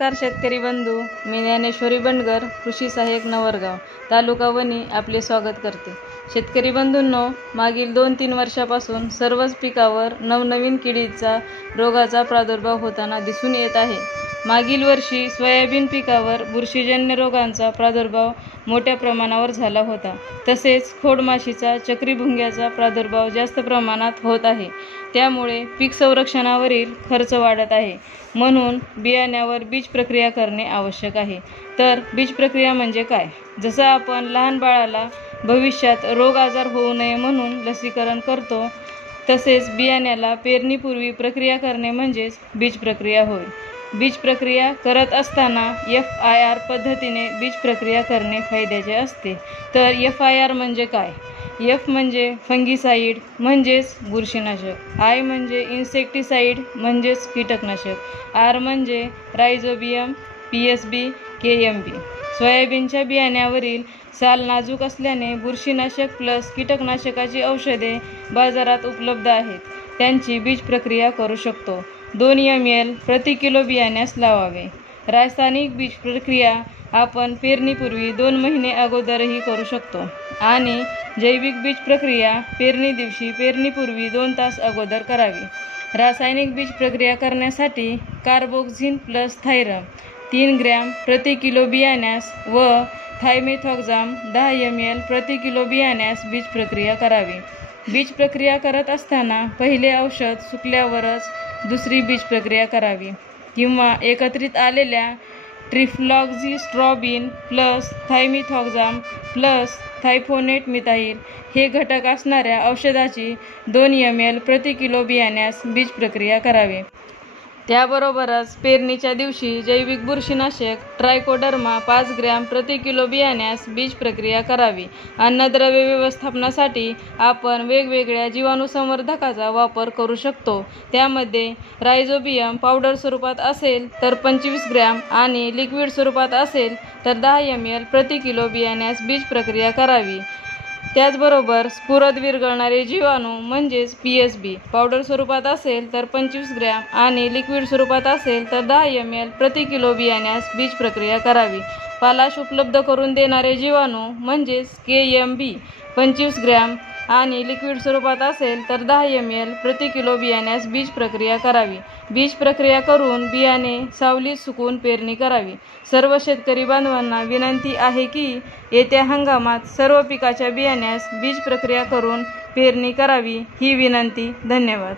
नमस्कार शेतकरी बंधू, मी ज्ञानेश्वरी बंडगर, कृषी सहाय्यक नवरगाव, तालुका वणी आपले स्वागत करते। शेतकरी बंधूंनो, मागील 2-3 वर्षापासून सर्वच पिकावर नवनवीन किडीचा रोगाचा प्रादुर्भाव होताना दिसून येत आहे। मागील वर्षी सोयाबीन पिकावर बुरशीजन्य रोगांचा प्रादुर्भाव मोठ्या प्रमाणावर झाला होता। तसेच खोडमाशीचा, चक्री भुंग्याचा प्रादुर्भाव जास्त प्रमाणात होत आहे। त्यामुळे पीक संरक्षणावरील खर्च वाढत आहे। म्हणून बियाण्यावर बीज प्रक्रिया करणे आवश्यक आहे। तर बीज प्रक्रिया म्हणजे काय? जसं आपण लहान बाळाला भविष्यात रोग आजार होऊ नये म्हणून लसीकरण करतो, तसेच बियाण्याला पेरणीपूर्वी प्रक्रिया करणे म्हणजेच बीज प्रक्रिया होय। बीज प्रक्रिया करत असताना FIR पद्धतीने बीज प्रक्रिया करणे फायद्याचे असते। तर FIR म्हणजे काय? F म्हणजे फंगिसाईड म्हणजेच बुरशीनाशक, I म्हणजे इन्सेक्टिसाईड म्हणजेच कीटकनाशक, R म्हणजे रायझोबियम, PSB, KMB। सोयाबीनच्या बियाण्यावरील साल नाजूक असल्याने बुरशीनाशक प्लस कीटकनाशकाची औषधे बाजारात उपलब्ध आहेत। त्यांची बीज प्रक्रिया करू शकतो। 2 ml प्रति किलो बियाण्यास लावावे। रासायनिक बीज प्रक्रिया आपण पेरणीपूर्वी 2 महिने अगोदरही करू शकतो आणि जैविक बीज प्रक्रिया पेरणी दिवशी पेरणीपूर्वी 2 तास अगोदर करावी। रासायनिक बीज प्रक्रिया करण्यासाठी कार्बोक्झिन प्लस थायरम 3 ग्रॅम प्रति किलो बियाण्यास व थायमेथॉक्झाम 10 ml प्रति किलो बियाण्यास बीज प्रक्रिया करावी। बीज प्रक्रिया करत असताना पहिले औषध सुकल्यावरच दुसरी बीज प्रक्रिया करावी किंवा एकत्रित आलेल्या ट्रिफ्लॉक्झिस्ट्रॉबिन प्लस थायमेथॉक्झाम प्लस थायफोनेट मिथाइल हे घटक असणाऱ्या औषधाची 2 ml प्रति किलो बियाण्यास बीज प्रक्रिया करावी। त्याबरोबरच पेरणीच्या दिवशी जैविक बुरशीनाशक ट्रायकोडर्मा 5 ग्रॅम प्रति किलो बियाण्यास बीज प्रक्रिया करावी। अन्नद्रव्य व्यवस्थापनासाठी आपण वेगवेगळ्या जीवाणुसंवर्धकाचा वापर करू शकतो। त्यामध्ये रायझोबियम पावडर स्वरूपात असेल तर 25 ग्रॅम आणि लिक्विड स्वरूपात असेल तर 10 ml प्रति किलो बियाण्यास बीज प्रक्रिया करावी। त्याचबरोबर स्फुरद विरघळणारे जीवाणू म्हणजेच PSB पावडर स्वरूपात असेल तर 25 ग्रॅम आणि लिक्विड स्वरूपात असेल तर 10 ml प्रति किलो बियाण्यास बीज प्रक्रिया करावी। पालाश उपलब्ध करून देणारे जीवाणू म्हणजेच KMB 25 ग्रॅम आणि लिक्विड स्वरूपात असेल तर 10 ml प्रति किलो बियाण्यास बीज प्रक्रिया करावी। बीज प्रक्रिया करून बियाणे सावलीत सुकवून पेरणी करावी। सर्व शेतकरी बांधवांना विनंती आहे की येत्या हंगामात सर्व पिकाच्या बियाण्यास बीज प्रक्रिया करून पेरणी करावी ही विनंती। धन्यवाद।